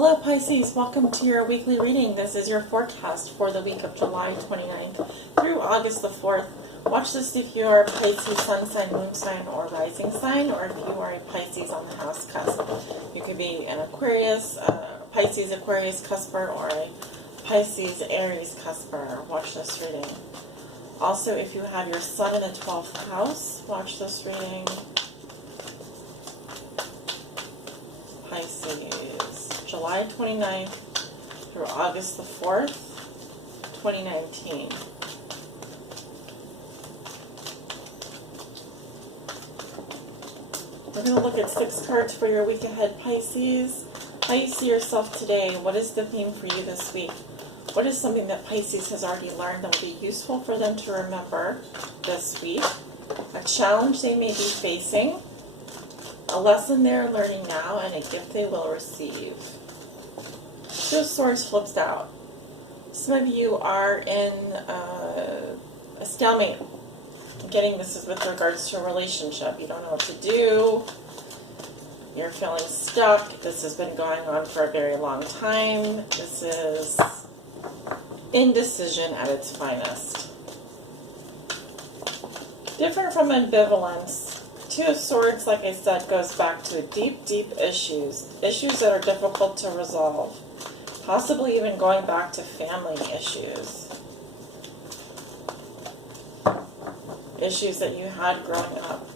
Hello Pisces, welcome to your weekly reading. This is your forecast for the week of July 29th through August the 4th. Watch this if you are a Pisces sun sign, moon sign, or rising sign, or if you are a Pisces on the house cusp. You could be an Aquarius, Pisces Aquarius cusper, or a Pisces Aries cusper. Watch this reading. Also, if you have your sun in the 12th house, watch this reading. Pisces, July 29th through August the 4th, 2019. We're going to look at 6 cards for your week ahead, Pisces. How you see yourself today? What is the theme for you this week? What is something that Pisces has already learned that will be useful for them to remember this week? A challenge they may be facing, a lesson they're learning now, and a gift they will receive. Two of Swords flips out. Some of you are in a stalemate. Getting this is with regards to a relationship. You don't know what to do. You're feeling stuck. This has been going on for a very long time. This is indecision at its finest. Different from ambivalence. Two of Swords, like I said, goes back to deep, deep issues. Issues that are difficult to resolve. Possibly even going back to family issues. Issues that you had growing up.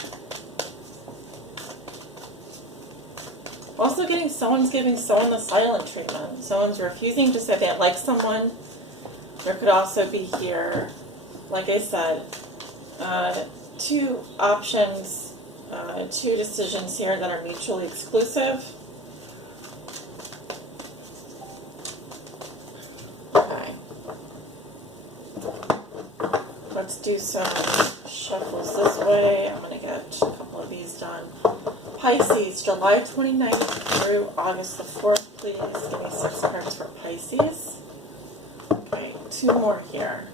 Also someone's giving someone the silent treatment. Someone's refusing to say they like someone. There could also be here, like I said, two options, two decisions here that are mutually exclusive. Okay. Let's do some shuffles this way. I'm going to get a couple of these done. Pisces, July 29th through August the 4th. Please give me 6 cards for Pisces. Okay, 2 more here.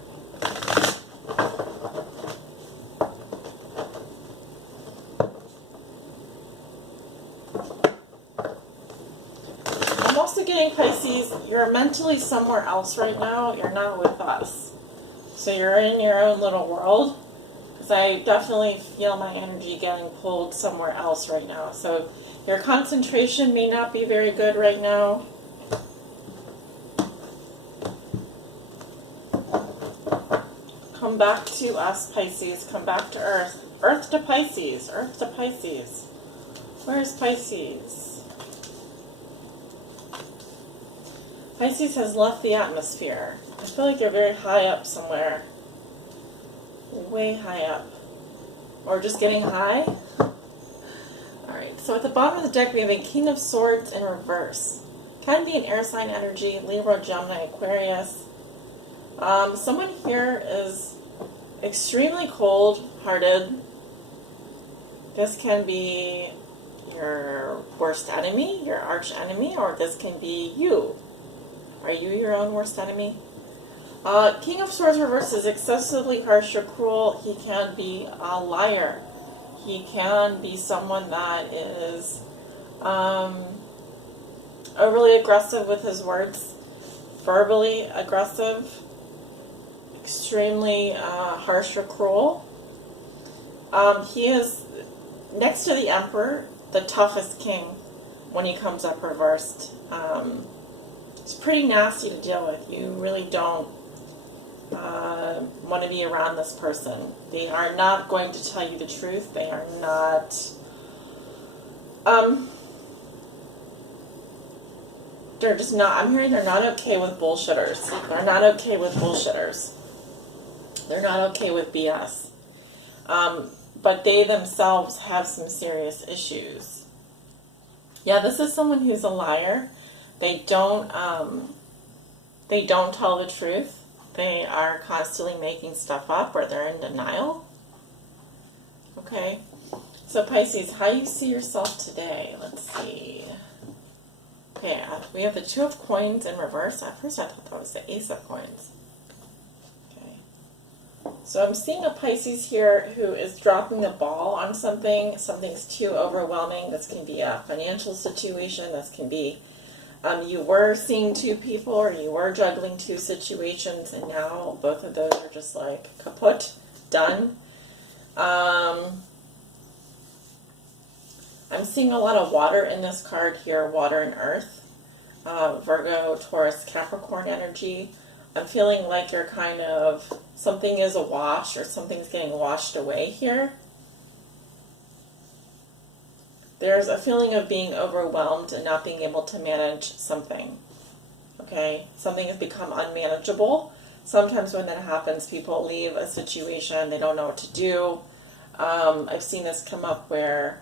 I'm also getting Pisces, you're mentally somewhere else right now. You're not with us. So you're in your own little world. Because I definitely feel my energy getting pulled somewhere else right now. So your concentration may not be very good right now. Come back to us, Pisces. Come back to Earth. Earth to Pisces. Earth to Pisces. Where's Pisces? Pisces has left the atmosphere. I feel like you're very high up somewhere. Way high up. Or just getting high. Alright, so at the bottom of the deck we have a King of Swords in reverse. Can be an air sign energy, Libra, Gemini, Aquarius. Someone here is extremely cold-hearted. This can be your worst enemy, your arch enemy, or this can be you. Are you your own worst enemy? King of Swords reverse is excessively harsh or cruel. He can be a liar. He can be someone that is overly aggressive with his words, verbally aggressive, extremely harsh or cruel. He is, next to the Emperor, the toughest king when he comes up reversed. It's pretty nasty to deal with. You really don't want to be around this person. They are not going to tell you the truth. They are not they're just not, I'm hearing they're not okay with bullshitters. They're not okay with bullshitters. They're not okay with BS. But they themselves have some serious issues. Yeah, this is someone who's a liar. They don't tell the truth. They are constantly making stuff up, or they're in denial. Okay. So Pisces, how you see yourself today? Let's see. Okay, we have the 2 of Coins in reverse. At first I thought that was the Ace of Coins. Okay. So I'm seeing a Pisces here who is dropping the ball on something. Something's too overwhelming. This can be a financial situation. This can be You were seeing two people, or you were juggling two situations, and now both of those are just like kaput, done. I'm seeing a lot of water in this card here, water and earth, Virgo, Taurus, Capricorn energy. I'm feeling like you're kind of, something is a wash, or something's getting washed away here. There's a feeling of being overwhelmed and not being able to manage something. Okay? Something has become unmanageable. Sometimes when that happens, people leave a situation, they don't know what to do. I've seen this come up where,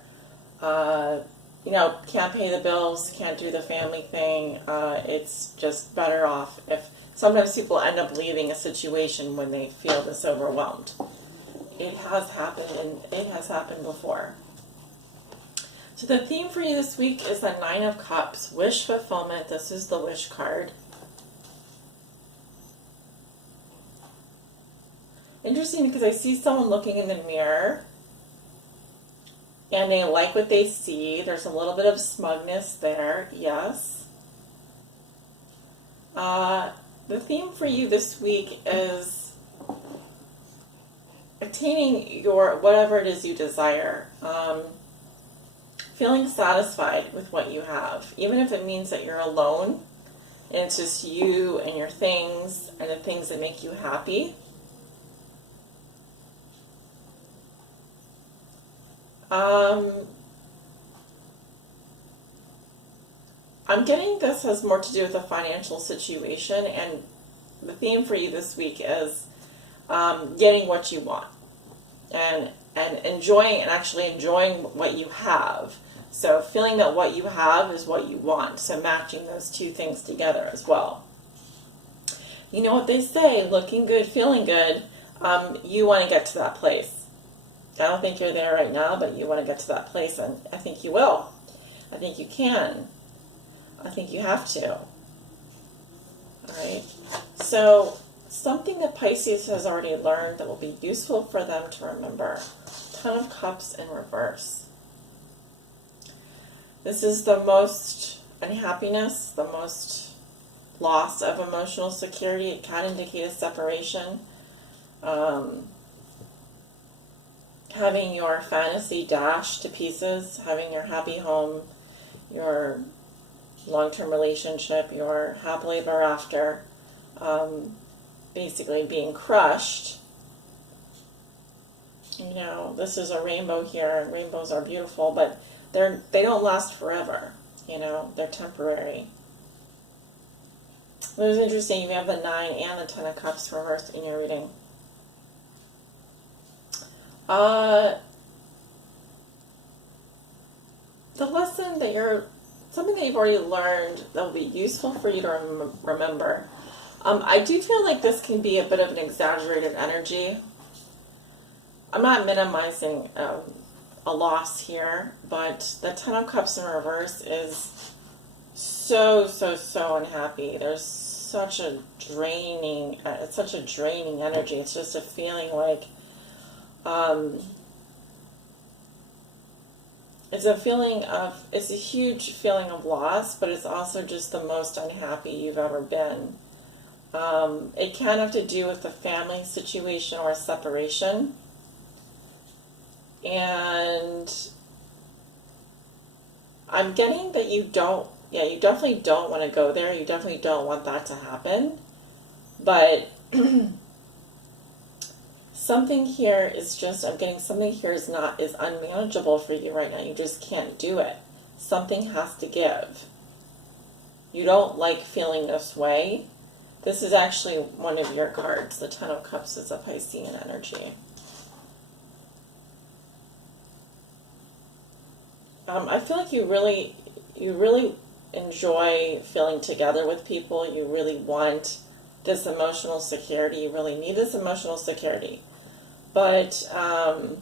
can't pay the bills, can't do the family thing. It's just better off if, sometimes people end up leaving a situation when they feel this overwhelmed. It has happened, and it has happened before. So the theme for you this week is the Nine of Cups, wish fulfillment. This is the wish card. Interesting, because I see someone looking in the mirror and they like what they see. There's a little bit of smugness there, yes. The theme for you this week is attaining your, whatever it is you desire. Feeling satisfied with what you have, even if it means that you're alone and it's just you and your things and the things that make you happy. I'm getting this has more to do with the financial situation, and the theme for you this week is getting what you want and enjoying, and actually enjoying what you have. So feeling that what you have is what you want. So matching those two things together as well. You know what they say, looking good, feeling good. You want to get to that place. I don't think you're there right now, but you want to get to that place, and I think you will. I think you can. I think you have to. All right. So something that Pisces has already learned that will be useful for them to remember. Ten of Cups in reverse. This is the most unhappiness, the most loss of emotional security. It can indicate a separation. Having your fantasy dashed to pieces, having your happy home, your long-term relationship, your happily ever after, basically being crushed. You know, this is a rainbow here, and rainbows are beautiful, but they don't last forever. You know, they're temporary. It was interesting, you have the 9 and the 10 of Cups reversed in your reading. The lesson that something that you've already learned that will be useful for you to remember. I do feel like this can be a bit of an exaggerated energy. I'm not minimizing a loss here, but the 10 of Cups in reverse is so unhappy. There's such a draining energy. It's just a feeling like, it's a huge feeling of loss, but it's also just the most unhappy you've ever been. It can have to do with the family situation or a separation. And I'm getting that you definitely don't want to go there. You definitely don't want that to happen. But something here is just, I'm getting something here is unmanageable for you right now. You just can't do it. Something has to give. You don't like feeling this way. This is actually one of your cards. The 10 of Cups is a Piscean energy. I feel like you really enjoy feeling together with people. You really want this emotional security. You really need this emotional security. But I'm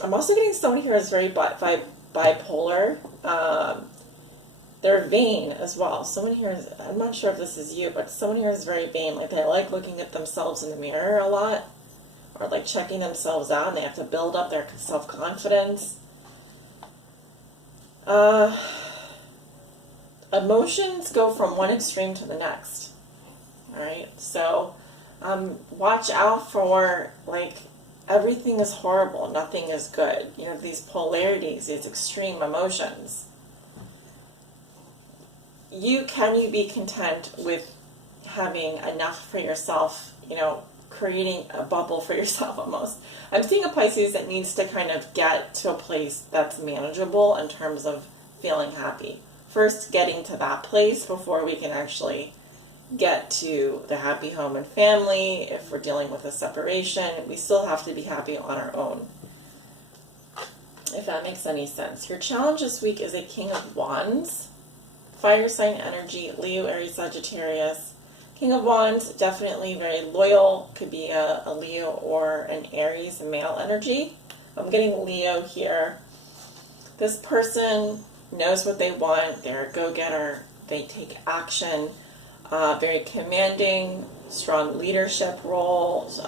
also getting someone here who's very bipolar. They're vain as well. Someone here is, I'm not sure if this is you, but someone here is very vain. Like they like looking at themselves in the mirror a lot, or like checking themselves out, and they have to build up their self-confidence. emotions go from one extreme to the next. All right, so watch out for, like, everything is horrible, nothing is good. You know, these polarities, these extreme emotions. Can you be content with having enough for yourself, you know, creating a bubble for yourself almost? I'm seeing a Pisces that needs to kind of get to a place that's manageable in terms of feeling happy. First, getting to that place before we can actually get to the happy home and family. If we're dealing with a separation, we still have to be happy on our own, if that makes any sense. Your challenge this week is a King of Wands, fire sign energy, Leo, Aries, Sagittarius. King of Wands, definitely very loyal, could be a Leo or an Aries male energy. I'm getting Leo here. This person knows what they want, they're a go-getter, they take action, very commanding, strong leadership roles.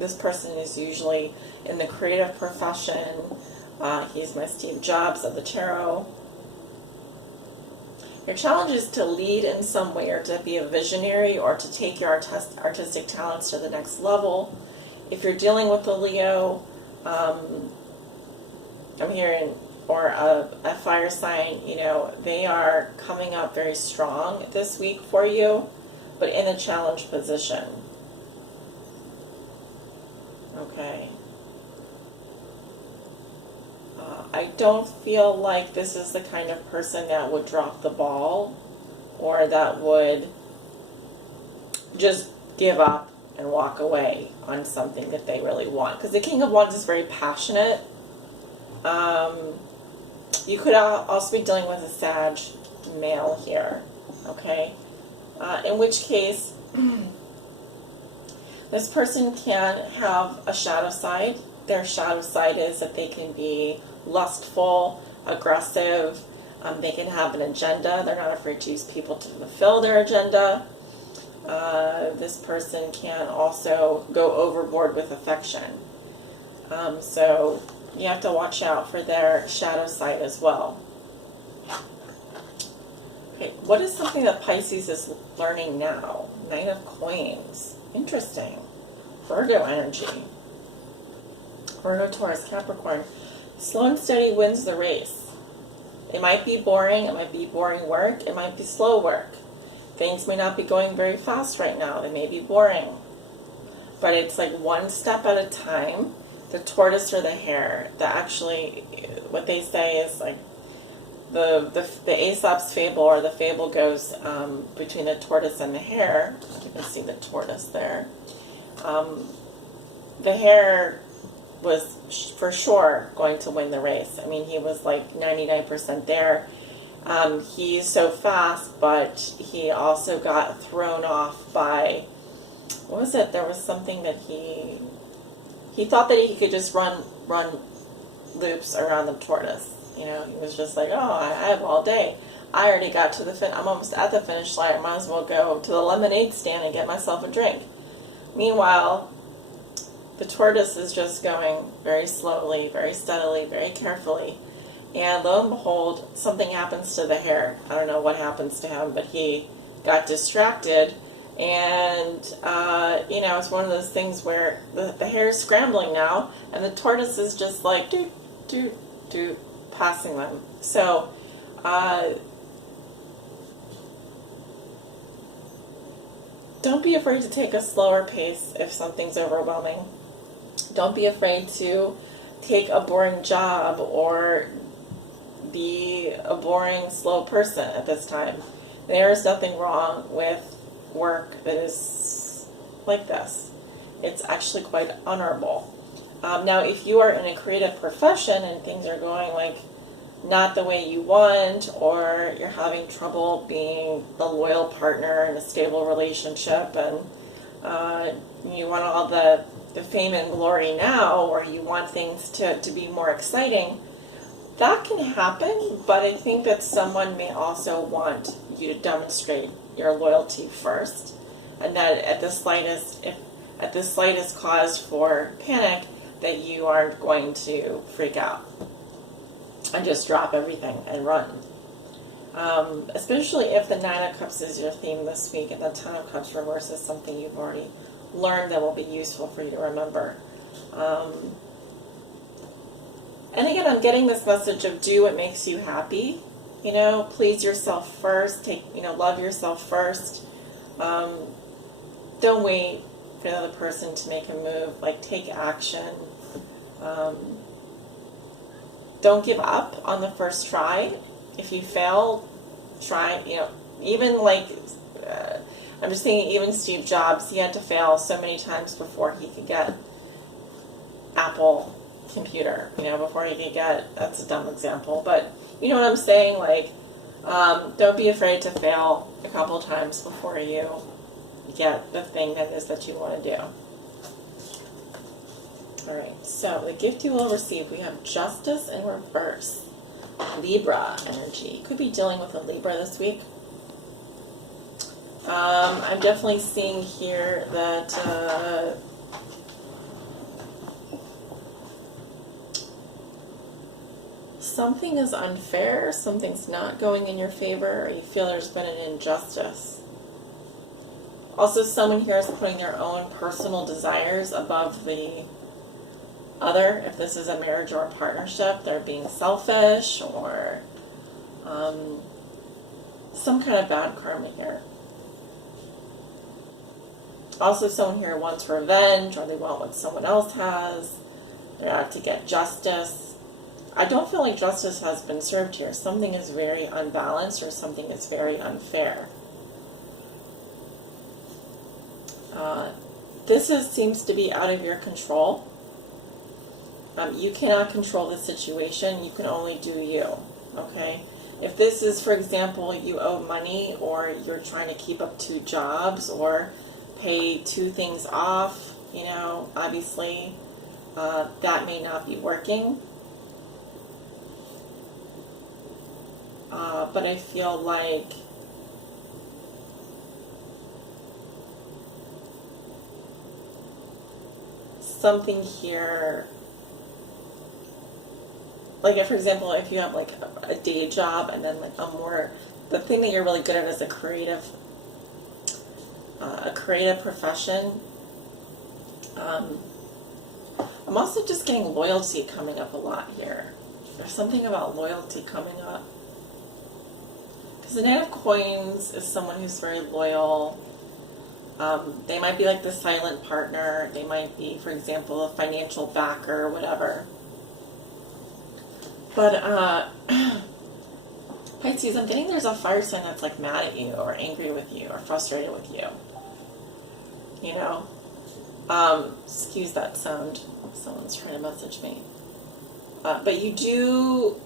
This person is usually in the creative profession. He's my Steve Jobs of the tarot. Your challenge is to lead in some way, or to be a visionary, or to take your artistic talents to the next level. If you're dealing with a Leo, I'm hearing, or a fire sign, you know, they are coming up very strong this week for you, but in a challenge position. Okay. I don't feel like this is the kind of person that would drop the ball, or that would just give up and walk away on something that they really want. Because the King of Wands is very passionate. You could also be dealing with a Sag male here, okay? In which case, this person can have a shadow side. Their shadow side is that they can be lustful, aggressive, they can have an agenda. They're not afraid to use people to fulfill their agenda. This person can also go overboard with affection. So you have to watch out for their shadow side as well. Okay, what is something that Pisces is learning now? Knight of Coins. Interesting. Virgo energy. Virgo, Taurus, Capricorn. Slow and steady wins the race. It might be boring. It might be boring work. It might be slow work. Things may not be going very fast right now. They may be boring. But it's like one step at a time. The tortoise or the hare. Actually, what they say is like the Aesop's fable, or the fable goes between the tortoise and the hare. You can see the tortoise there. The hare was for sure going to win the race. I mean, he was like 99% there. He's so fast, but he also got thrown off by, what was it? There was something that he thought that he could just run loops around the tortoise. You know, he was just like, oh, I have all day. I already got to I'm almost at the finish line. I might as well go to the lemonade stand and get myself a drink. Meanwhile, the tortoise is just going very slowly, very steadily, very carefully. And lo and behold, something happens to the hare. I don't know what happens to him, but he got distracted. And, you know, it's one of those things where the hare is scrambling now, and the tortoise is just like, passing them. So, don't be afraid to take a slower pace if something's overwhelming. Don't be afraid to take a boring job or be a boring, slow person at this time. There is nothing wrong with work that is like this. It's actually quite honorable. Now, if you are in a creative profession and things are going like not the way you want, or you're having trouble being the loyal partner in a stable relationship, and you want all the fame and glory now, or you want things to be more exciting, that can happen, but I think that someone may also want you to demonstrate your loyalty first, and that at the slightest cause for panic, that you aren't going to freak out and just drop everything and run. Especially if the Nine of Cups is your theme this week and the Ten of Cups reverse is something you've already learned that will be useful for you to remember. And again, I'm getting this message of do what makes you happy. You know, please yourself first. Love yourself first. Don't wait for the other person to make a move. Like, take action. Don't give up on the first try. If you fail, try, even like, I'm just thinking even Steve Jobs, he had to fail so many times before he could get Apple computer, before he could get, that's a dumb example, but you know what I'm saying? Like, don't be afraid to fail a couple times before you get the thing that is that you want to do. All right, so the gift you will receive, we have Justice in reverse. Libra energy. Could be dealing with a Libra this week. I'm definitely seeing here that something is unfair, something's not going in your favor, or you feel there's been an injustice. Also, someone here is putting their own personal desires above the other. If this is a marriage or a partnership, they're being selfish or some kind of bad karma here. Also, someone here wants revenge, or they want what someone else has. They're out to get justice. I don't feel like justice has been served here. Something is very unbalanced, or something is very unfair. This seems to be out of your control. You cannot control the situation. You can only do you, okay? If this is, for example, you owe money, or you're trying to keep up 2 jobs, or pay 2 things off, obviously that may not be working. But I feel like something here, like if, for example, if you have like a day job and then like the thing that you're really good at is a creative profession. I'm also just getting loyalty coming up a lot here. There's something about loyalty coming up. Because the Knight of Coins is someone who's very loyal. They might be like the silent partner. They might be, for example, a financial backer or whatever. But Pisces, I'm getting there's a fire sign that's like mad at you or angry with you or frustrated with you. Excuse that sound. Someone's trying to message me. But you do,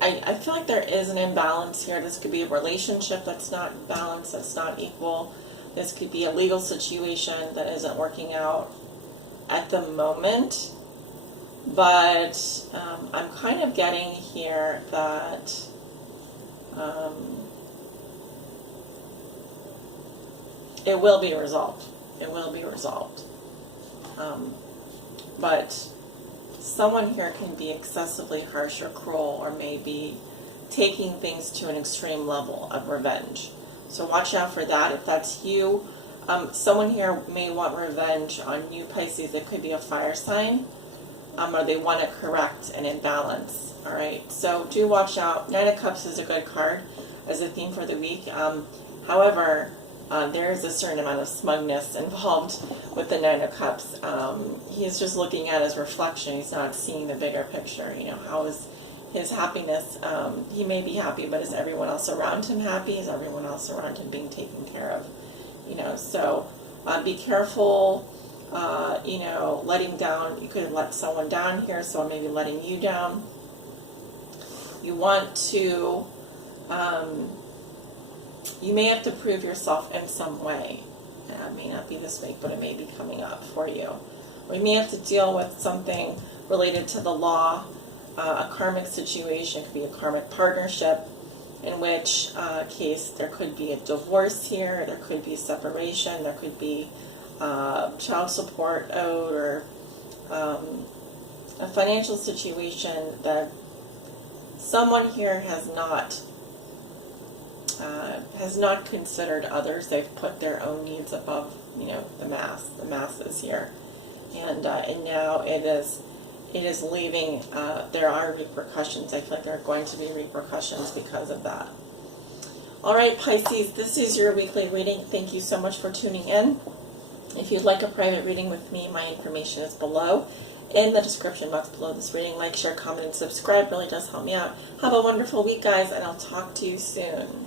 I feel like there is an imbalance here. This could be a relationship that's not balanced, that's not equal. This could be a legal situation that isn't working out at the moment. But I'm kind of getting here that it will be resolved. It will be resolved. But someone here can be excessively harsh or cruel, or maybe taking things to an extreme level of revenge. So watch out for that. If that's you, someone here may want revenge on you, Pisces. It could be a fire sign, or they want to correct an imbalance. All right, so do watch out. 9 of Cups is a good card as a theme for the week. However, there is a certain amount of smugness involved with the 9 of Cups. He's just looking at his reflection. He's not seeing the bigger picture. How is his happiness? He may be happy, but is everyone else around him happy? Is everyone else around him being taken care of? So be careful, letting down. You could let someone down here, so maybe letting you down. You want to, you may have to prove yourself in some way. It may not be this week, but it may be coming up for you. We may have to deal with something related to the law, a karmic situation. It could be a karmic partnership, in which case there could be a divorce here, there could be a separation, there could be child support owed, or a financial situation that someone here has not has not considered others. They've put their own needs above, the masses here, and now it is leaving. There are repercussions. I feel like there are going to be repercussions because of that. All right, Pisces, this is your weekly reading. Thank you so much for tuning in. If you'd like a private reading with me, my information is below in the description box below this reading. Like, share, comment, and subscribe really does help me out. Have a wonderful week, guys, and I'll talk to you soon.